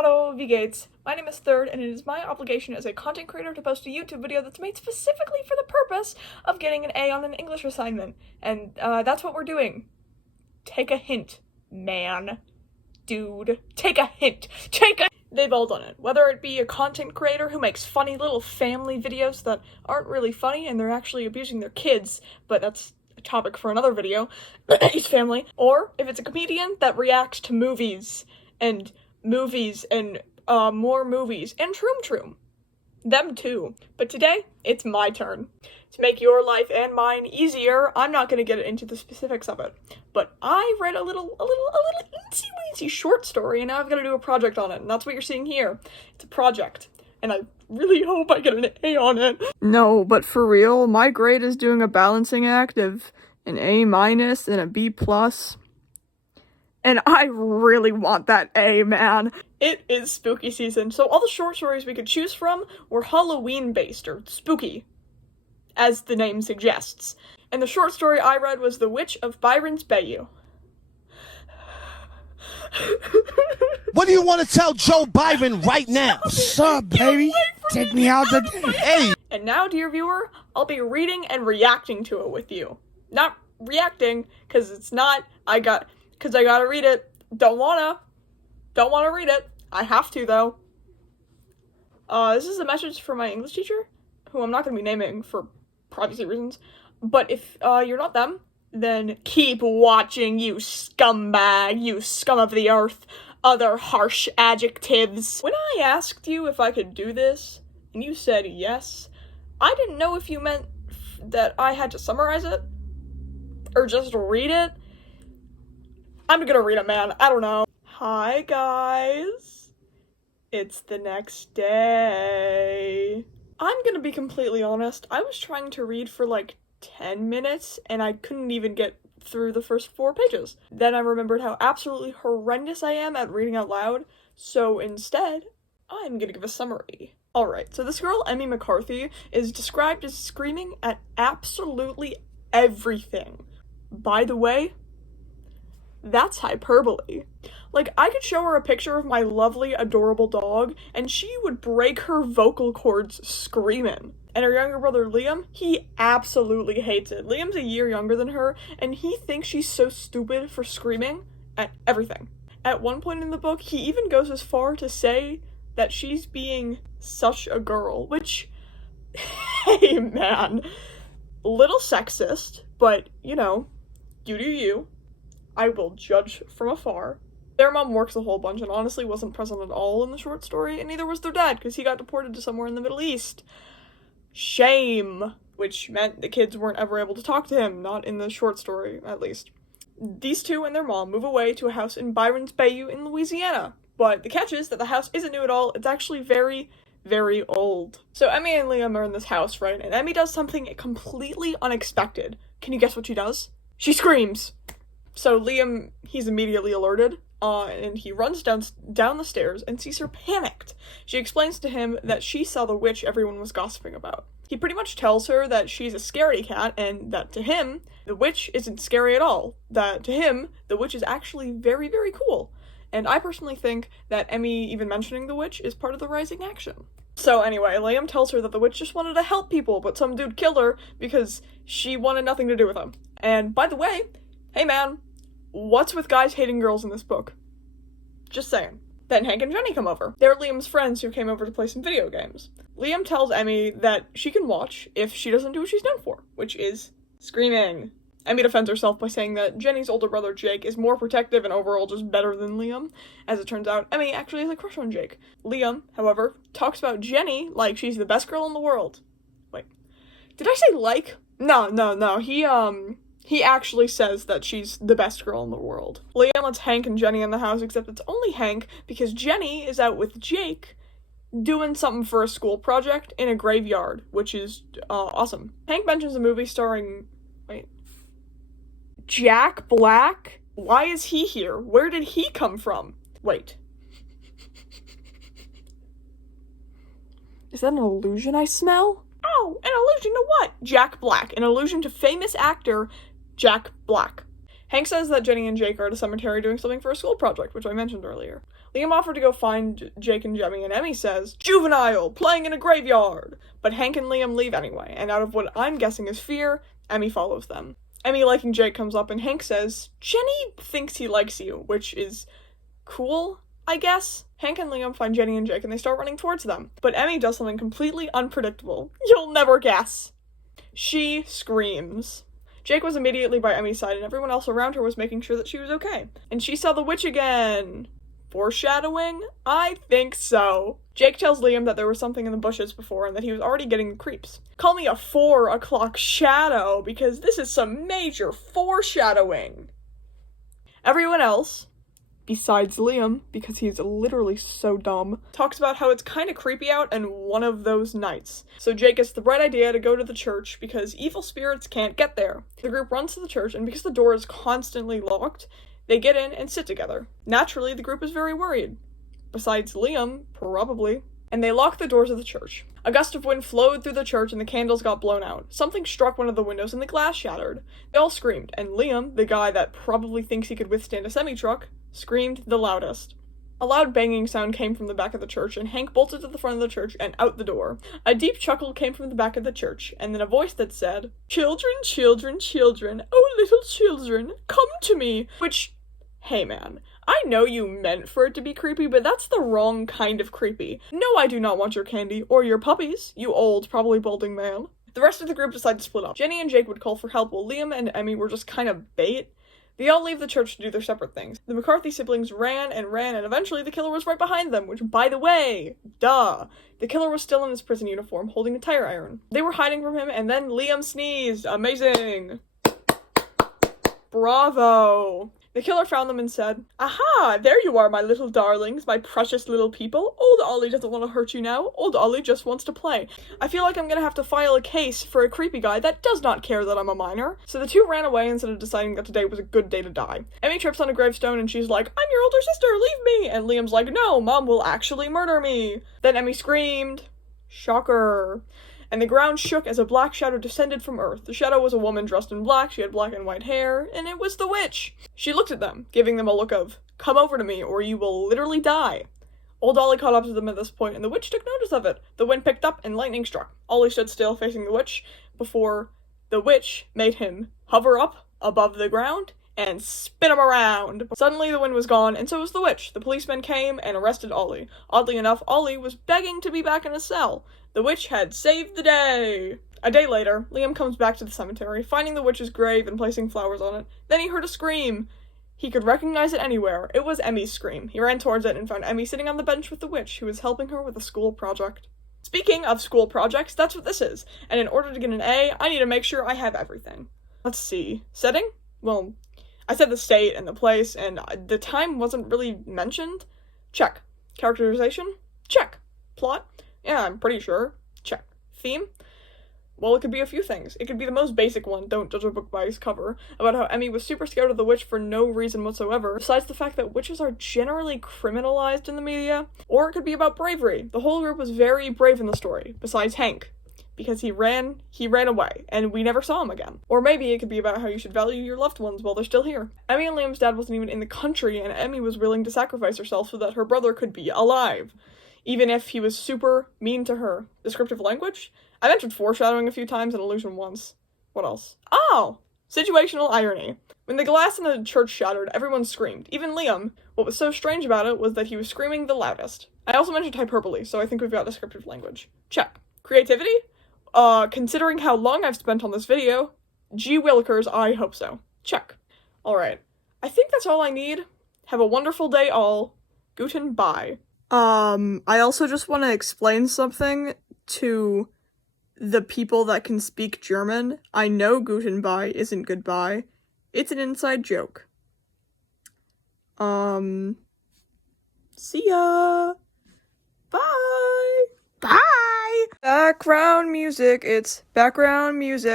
Hello, V-Gates. My name is Third, and it is my obligation as a content creator to post a YouTube video that's made specifically for the purpose of getting an A on an English assignment. And, that's what we're doing. Take a hint, man. Dude. Take a hint. They've all done it. Whether it be a content creator who makes funny little family videos that aren't really funny and they're actually abusing their kids, but that's a topic for another video, his family. Or if it's a comedian that reacts to movies and more movies, and Troom. Them too. But today, it's my turn. To make your life and mine easier, I'm not gonna get into the specifics of it. But I read a little eensy-weensy short story, and now I've gotta do a project on it, and that's what you're seeing here. It's a project, and I really hope I get an A on it. No, but for real, my grade is doing a balancing act of an A- and a B+. And I really want that A, man. It is spooky season, so all the short stories we could choose from were Halloween-based, or spooky, as the name suggests. And the short story I read was The Witch of Byron's Bayou. What do you want to tell Joe Biden right now? What's up, baby? Take me out the day. Hey! And now, dear viewer, I'll be reading and reacting to it with you. Not reacting, because it's not, because I gotta read it. Don't wanna read it. I have to, though. This is a message from my English teacher, who I'm not gonna be naming for privacy reasons. But if, you're not them, then keep watching, you scumbag, you scum of the earth, other harsh adjectives. When I asked you if I could do this, and you said yes, I didn't know if you meant that I had to summarize it, or just read it. I'm gonna read it, man. I don't know. Hi, guys. It's the next day. I'm gonna be completely honest. I was trying to read for like 10 minutes, and I couldn't even get through the first 4 pages. Then I remembered how absolutely horrendous I am at reading out loud, so instead, I'm gonna give a summary. Alright, so this girl, Emmy McCarthy, is described as screaming at absolutely everything. By the way, that's hyperbole. Like, I could show her a picture of my lovely, adorable dog, and she would break her vocal cords screaming. And her younger brother, Liam, he absolutely hates it. Liam's a year younger than her, and he thinks she's so stupid for screaming at everything. At one point in the book, he even goes as far to say that she's being such a girl, which, hey man, little sexist, but, you know, you do you. I will judge from afar. Their mom works a whole bunch and honestly wasn't present at all in the short story, and neither was their dad, because he got deported to somewhere in the Middle East. Shame. Which meant the kids weren't ever able to talk to him, not in the short story, at least. These two and their mom move away to a house in Byron's Bayou in Louisiana, but the catch is that the house isn't new at all, it's actually very, very old. So Emmy and Liam are in this house, right, and Emmy does something completely unexpected. Can you guess what she does? She screams! So Liam, he's immediately alerted, and he runs down the stairs and sees her panicked. She explains to him that she saw the witch everyone was gossiping about. He pretty much tells her that she's a scaredy cat, and that to him, the witch isn't scary at all. That to him, the witch is actually very, very cool. And I personally think that Emmy even mentioning the witch is part of the rising action. So anyway, Liam tells her that the witch just wanted to help people, but some dude killed her because she wanted nothing to do with him. And by the way, hey man, what's with guys hating girls in this book? Just saying. Then Hank and Jenny come over. They're Liam's friends who came over to play some video games. Liam tells Emmy that she can watch if she doesn't do what she's known for, which is screaming. Emmy defends herself by saying that Jenny's older brother Jake is more protective and overall just better than Liam. As it turns out, Emmy actually has a crush on Jake. Liam, however, talks about Jenny like she's the best girl in the world. Wait, did I say like? No, he actually says that she's the best girl in the world. Liam lets Hank and Jenny in the house, except it's only Hank because Jenny is out with Jake doing something for a school project in a graveyard, which is awesome. Hank mentions a movie starring, Jack Black? Why is he here? Where did he come from? Wait. Is that an illusion I smell? Oh, an illusion to what? Jack Black. An illusion to famous actor Jack Black. Hank says that Jenny and Jake are at a cemetery doing something for a school project, which I mentioned earlier. Liam offered to go find Jake and Jemmy, and Emmy says, "Juvenile, playing in a graveyard!" But Hank and Liam leave anyway, and out of what I'm guessing is fear, Emmy follows them. Emmy liking Jake comes up, and Hank says, "Jenny thinks he likes you," which is cool, I guess. Hank and Liam find Jenny and Jake, and they start running towards them. But Emmy does something completely unpredictable. You'll never guess. She screams. Jake was immediately by Emmy's side, and everyone else around her was making sure that she was okay. And she saw the witch again. Foreshadowing? I think so. Jake tells Liam that there was something in the bushes before and that he was already getting the creeps. Call me a 4 o'clock shadow, because this is some major foreshadowing. Everyone else, besides Liam, because he's literally so dumb, talks about how it's kind of creepy out and one of those nights. So Jake gets the bright idea to go to the church because evil spirits can't get there. The group runs to the church, and because the door is constantly locked, they get in and sit together. Naturally, the group is very worried. Besides Liam, probably. And they lock the doors of the church. A gust of wind flowed through the church and the candles got blown out. Something struck one of the windows and the glass shattered. They all screamed, and Liam, the guy that probably thinks he could withstand a semi-truck, screamed the loudest. A loud banging sound came from the back of the church, and Hank bolted to the front of the church and out the door. A deep chuckle came from the back of the church, and then a voice that said, "Children, children, children, oh little children, come to me," which, hey man, I know you meant for it to be creepy, but that's the wrong kind of creepy. No, I do not want your candy, or your puppies, you old, probably balding man. The rest of the group decided to split up. Jenny and Jake would call for help, while Liam and Emmy were just kind of bait. They all leave the church to do their separate things. The McCarthy siblings ran, and eventually the killer was right behind them, which, by the way, duh. The killer was still in his prison uniform, holding a tire iron. They were hiding from him, and then Liam sneezed. Amazing! Bravo! The killer found them and said, "Aha! There you are, my little darlings, my precious little people. Old Ollie doesn't want to hurt you now. Old Ollie just wants to play. I feel like I'm gonna have to file a case for a creepy guy that does not care that I'm a minor." So the two ran away instead of deciding that today was a good day to die. Emmy trips on a gravestone and she's like, "I'm your older sister, leave me!" And Liam's like, "No, Mom will actually murder me." Then Emmy screamed. Shocker. And the ground shook as a black shadow descended from Earth. The shadow was a woman dressed in black, she had black and white hair, and it was the witch. She looked at them, giving them a look of, "Come over to me, or you will literally die." Old Ollie caught up to them at this point, and the witch took notice of it. The wind picked up, and lightning struck. Ollie stood still, facing the witch, before the witch made him hover up above the ground and spin him around. Suddenly the wind was gone, and so was the witch. The policemen came and arrested Ollie. Oddly enough, Ollie was begging to be back in his cell. The witch had saved the day. A day later, Liam comes back to the cemetery, finding the witch's grave and placing flowers on it. Then he heard a scream. He could recognize it anywhere. It was Emmy's scream. He ran towards it and found Emmy sitting on the bench with the witch, who was helping her with a school project. Speaking of school projects, that's what this is. And in order to get an A, I need to make sure I have everything. Let's see. Setting? Well, I said the state and the place, and the time wasn't really mentioned. Check. Characterization? Check. Plot? Yeah, I'm pretty sure. Check. Theme? Well, it could be a few things. It could be the most basic one, don't judge a book by its cover, about how Emmy was super scared of the witch for no reason whatsoever, besides the fact that witches are generally criminalized in the media. Or it could be about bravery. The whole group was very brave in the story, besides Hank, because he ran away, and we never saw him again. Or maybe it could be about how you should value your loved ones while they're still here. Emmy and Liam's dad wasn't even in the country, and Emmy was willing to sacrifice herself so that her brother could be alive, even if he was super mean to her. Descriptive language? I mentioned foreshadowing a few times and illusion once. What else? Oh! Situational irony. When the glass in the church shattered, everyone screamed. Even Liam. What was so strange about it was that he was screaming the loudest. I also mentioned hyperbole, so I think we've got descriptive language. Check. Creativity? Considering how long I've spent on this video, gee willikers, I hope so. Check. Alright. I think that's all I need. Have a wonderful day all. Guten bye. I also just want to explain something to the people that can speak German. I know Guten bye isn't goodbye. It's an inside joke. See ya! Bye! Bye! Background music, it's background music.